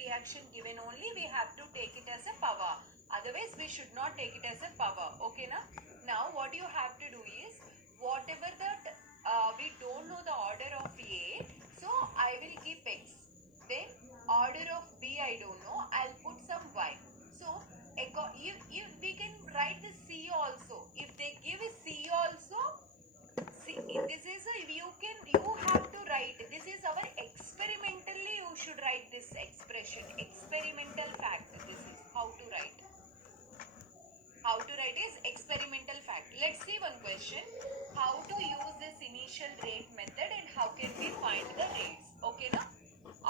reaction given only, we have to take it as a power. Otherwise, we should not take it as a power. Okay, na? Now, what you have to do is, whatever that we don't know the order of A, so I will keep X. Then, order of B I don't know, I'll put some Y. So, if we can write the C also. If they give a C also, see, this is you have to write. This is our experimentally you should write this expression. Experimental fact. This is how to write. How to write is experimental fact. Let's see one question. How to use this initial rate method and how can we find the rates? Okay, na?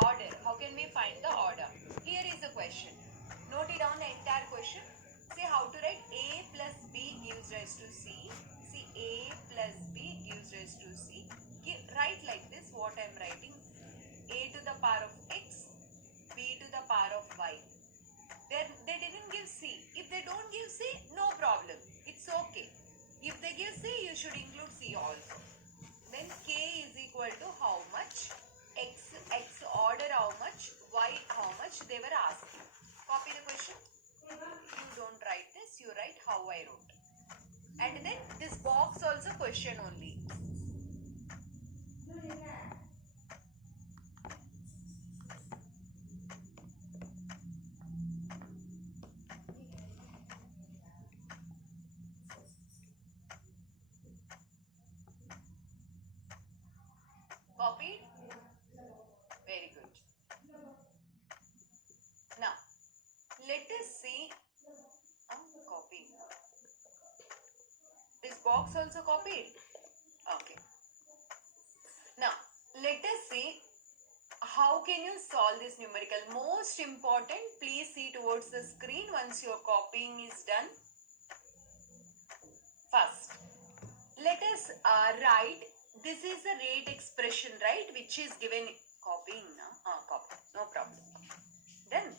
Order. How can we find the order? Here is the question. Note it down the entire question. Say how to write A plus B gives rise to C. See, A plus B gives rise to C. Write like this what I am writing. A to the power of X, B to the power of Y. They didn't give C. If they don't give C, no problem. It's okay. If they give C, you should include C also. Then K is equal to how much? X order how much? Y how much? They were asking. Copy the question. You don't write this. You write how I wrote. And then this box also question only. Copied? Very good. Now, let us see. Copy. This box also copied? Okay. Now, let us see how can you solve this numerical. Most important, please see towards the screen once your copying is done. First, let us write. This is the rate expression, right? Which is given. Copying, copy. No problem. Then,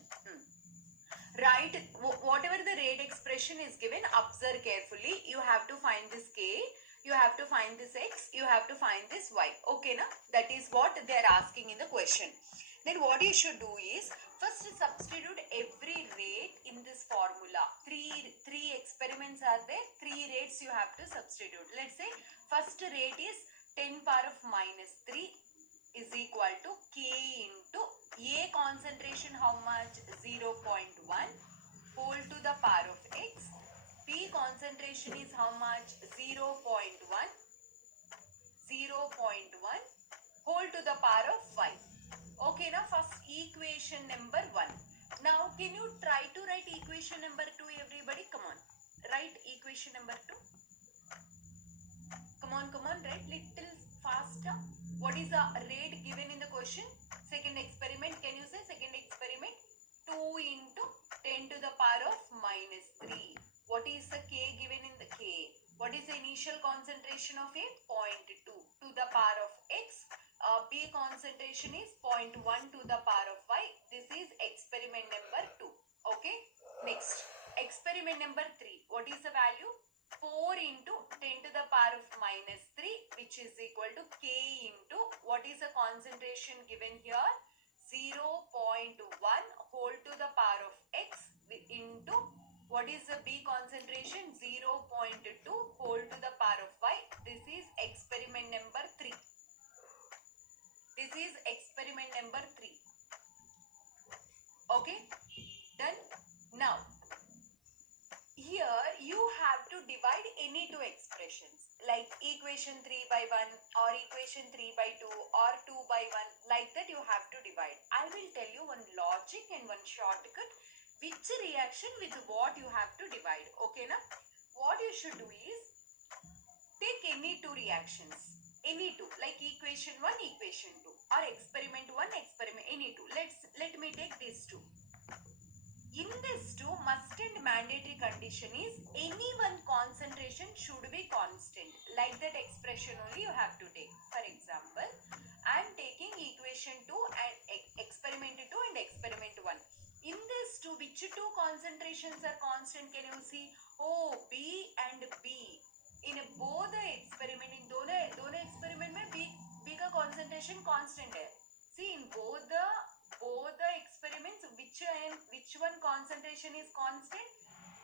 write whatever the rate expression is given. Observe carefully. You have to find this K. You have to find this X. You have to find this Y. Okay, na? That is what they are asking in the question. Then what you should do is, first substitute every rate in this formula. Three experiments are there. 3 rates you have to substitute. Let's say first rate is 10 power of minus 3 is equal to K into A concentration how much? 0.1 whole to the power of X. B concentration is how much? 0.1 whole to the power of Y. Okay, now first equation number 1. Now can you try to write equation number 2, everybody? Come on. Write equation number 2. Come on, write little faster. What is the rate given in the question? Second experiment, can you say second experiment? 2 into 10 to the power of minus 3. What is the K given in the K? What is the initial concentration of A? 0.2 to the power of X. B concentration is 0.1 to the power of Y. This is experiment number 2. Okay. Next, experiment number 3. What is the value? 4 into 10 to the power of minus 3, which is equal to K into, what is the concentration given here? 0.1 whole to the power of X into, what is the B concentration? 0.2 whole to the power of Y. This is experiment number 3. This is experiment number 3. Okay, done. Now, here you have to divide any two expressions like equation 3 by 1 or equation 3 by 2 or 2 by 1. Like that you have to divide. I will tell you one logic and one shortcut which reaction with what you have to divide. Okay, na? What you should do is take any two reactions. Any two, like equation 1, equation 2 or experiment 1, experiment, any two. Let me take these two. In this two, must and mandatory condition is any one concentration should be constant. Like that expression only you have to take. For example, I am taking equation 2 and experiment 2 and experiment 1. In this two, which two concentrations are constant? Can you see? Oh, B and B. In both the experiment, in दोनों experiment में B का concentration constant है. See, in both the experiments concentration is constant?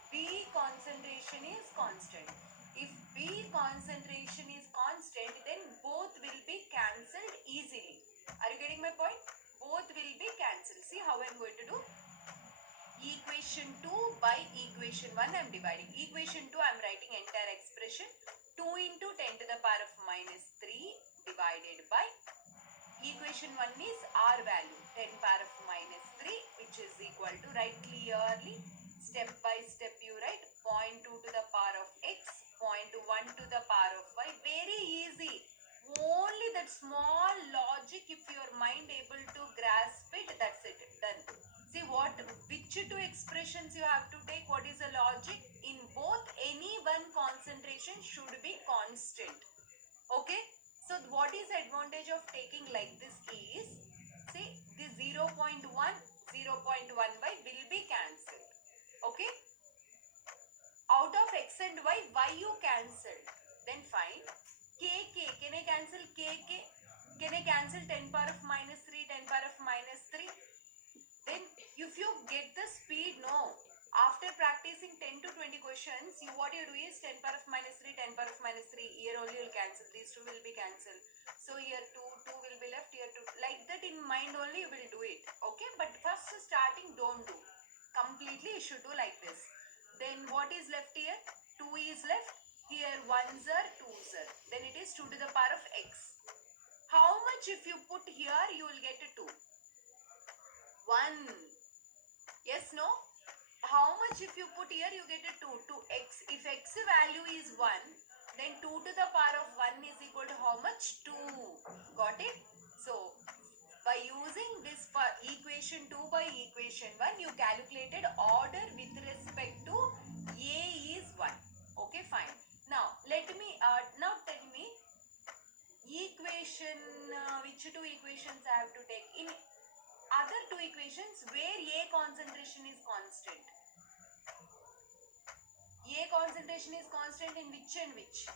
B concentration is constant. If B concentration is constant, then both will be cancelled easily. Are you getting my point? Both will be cancelled. See how I am going to do? Equation 2 by equation 1 I am dividing. Equation 2 I am writing entire expression 2 into 10 to the power of minus 3 divided by equation 1 is R value 10 power of minus 3 which is equal to, write clearly, step by step you write 0.2 to the power of x, 0.1 to the power of y. Very easy. Only that small logic, if your mind able to grasp it, that's it, done. See which two expressions you have to take, what is the logic? In both, any one concentration should be constant. Okay? So what is the advantage of taking like this is, see, the 0.1 by will be cancelled. Okay? Out of x and y you cancelled. Then fine. Can I cancel K? Can I cancel 10 power of minus 3, 10 power of minus 3? Then if you get the speed, no. After practicing 10 to 20 questions, what you do is 10 power of minus 3, 10 power of minus 3. Here only will cancel. These two will be cancelled. So here 2 will be left. Here 2. Like that in mind only you will do it. Okay. But first starting don't do. Completely you should do like this. Then what is left here? 2 is left. Here 1s are 2s are. Then it is 2 to the power of x. How much if you put here you will get a 2? 1. Yes, no? How much if you put here you get a 2 to x. If x value is 1, then 2 to the power of 1 is equal to how much? 2. Got it? So, by using this for equation 2 by equation 1, you calculated order with respect to A is 1. Okay, fine. Now, now tell me, equation, which two equations I have to take? In other two equations, where A concentration is constant? A concentration is constant in which and which?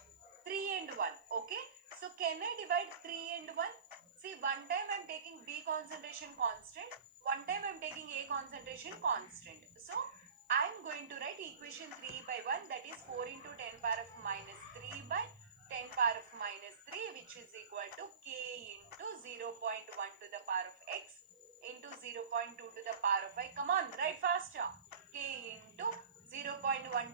3 and 1. Okay. So, can I divide 3 and 1? See, one time I am taking B concentration constant. One time I am taking A concentration constant. So, I am going to write equation 3 by 1, that is 4 into 10 power of minus 3 by 10 power of minus 3, which is equal to K into 0.1 to the power of x into 0.2 to the power of y. Come on, write faster. K into 0.1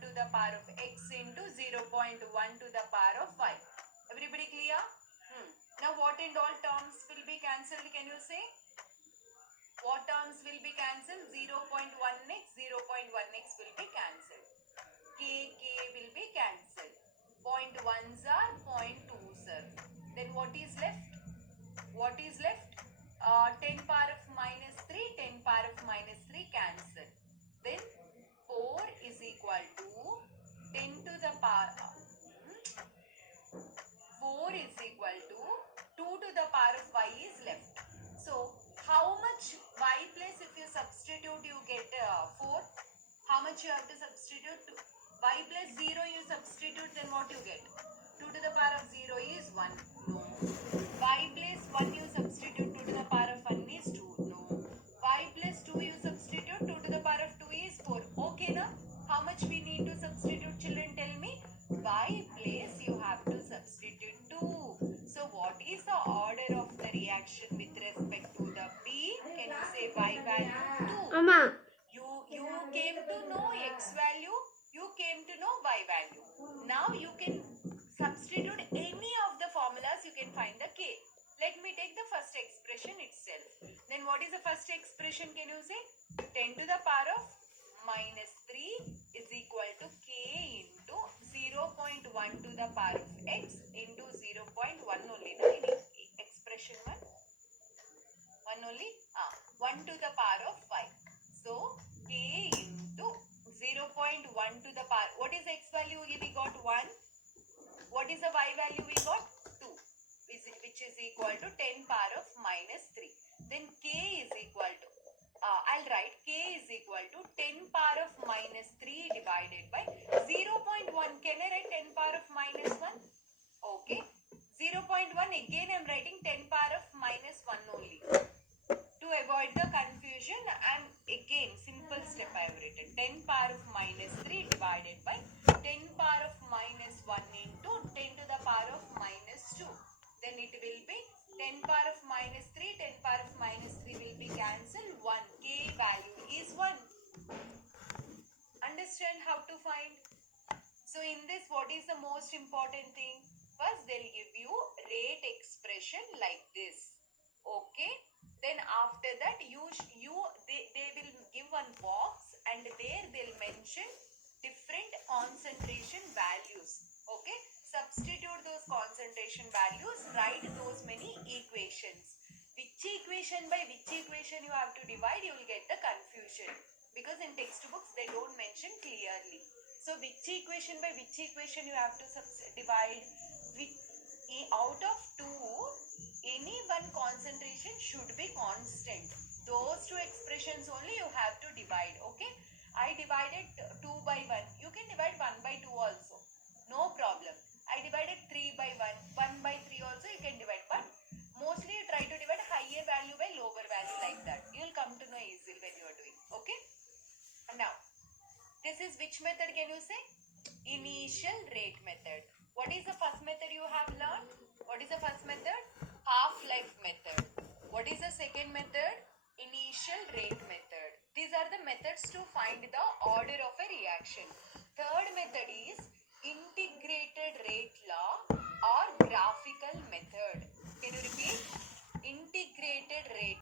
to the power of x into 0.1 to the power of y. Everybody clear? Now what and all terms will be cancelled? Can you say? What terms will be cancelled? 0.1x, 0.1x will be cancelled. K will be cancelled. 0.1s are, 0.2s are. Then what is left? What is left? 10 power of minus 3, 10 power of minus 3 cancel. Then 4 is equal to 10 to the power 4 is equal to 2 to the power of y is left. So, how much y place if you substitute you get 4? How much you have to substitute? Y plus 0 you substitute, then what you get? 2 to the power of 0 is 1. No. Y plus 1 you substitute, 2 to the power of 1 is 2. No. Y plus 2 you substitute, 2 to the power of 2 is 4. Okay, now? How much we need to substitute, children? Tell me. Y place you have to substitute 2. So, what is the order of the reaction with respect to the B? Can you say Y value? 2. Mama. You came to know X value. You came to know Y value. Now you can substitute any of the formulas, you can find the K. Let me take the first expression itself. Then what is the first expression, can you say? 10 to the power of minus 3 is equal to K into 0.1 to the power of X into 0.1 only. No? In expression 1? 1 only? 1 to the power of Y. So, K into 0.1 to the power. What is the X value we got? 1. What is the Y value we got? 2. Which is equal to 10 power of minus 3. Then K is equal to, I'll write K is equal to 10 power of minus 3 divided by 0.1. Can I write 10 power of minus 1? Okay. 0.1 again I am writing 10 power of minus 1 only. To avoid the confusion, and again simple step I have written. is the most important thing? First, they'll give you rate expression like this. Okay. Then after that, they will give one box, and there they'll mention different concentration values. Okay. Substitute those concentration values. Write those many equations. Which equation by which equation you have to divide, you will get the confusion, because in textbooks they don't mention clearly. So which equation by which equation you have to divide? Out of two, any one concentration should be constant. Those two expressions only you have to divide. Okay, I divided 2 by 1. You can divide 1 by 2 also, no problem. I divided 3 by 1. 1 by 3 also you can divide, but mostly you try to divide higher value by lower value, like that. You will come to know easily when you are doing. Okay. Now, this is which method can you say? Initial rate method. What is the first method you have learned? What is the first method? Half-life method. What is the second method? Initial rate method. These are the methods to find the order of a reaction. Third method is integrated rate law or graphical method. Can you repeat? Integrated rate